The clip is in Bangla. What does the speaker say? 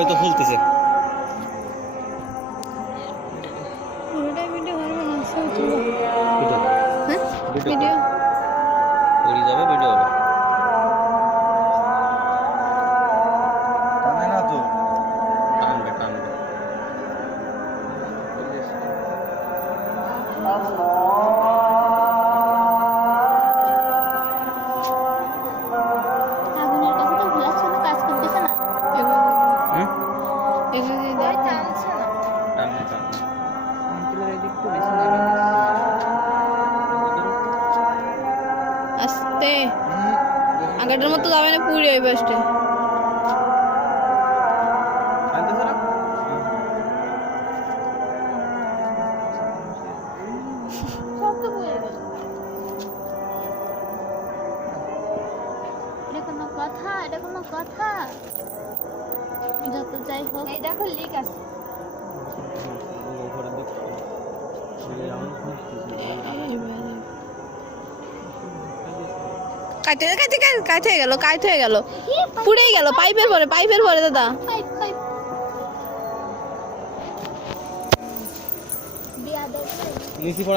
ওই তো ফুলতেছে পুরোটাই ভিডিও হবে না সব তুলো ভিডিও হ্যাঁ ভিডিও উড়ি যাবে ভিডিও হবে টানে না তো টানবে টানবে আগুনের কাছে তো ভোলা ছিল কাজ করতেছে না হুম এগুলো দিয়ে টানছে না টানবে টানবে আস্তে আগেরটার মতো যাবে না পুরি ওই বাসটা আনতেছ না সব তো বয়ে গেল এটা কোনো কথা যত যাই হোক এই দেখো লিক আছে কাট হয়ে গেল পুড়েই গেল পাইপের পরে দাদা পাইপ বিয়া দেবে নিচি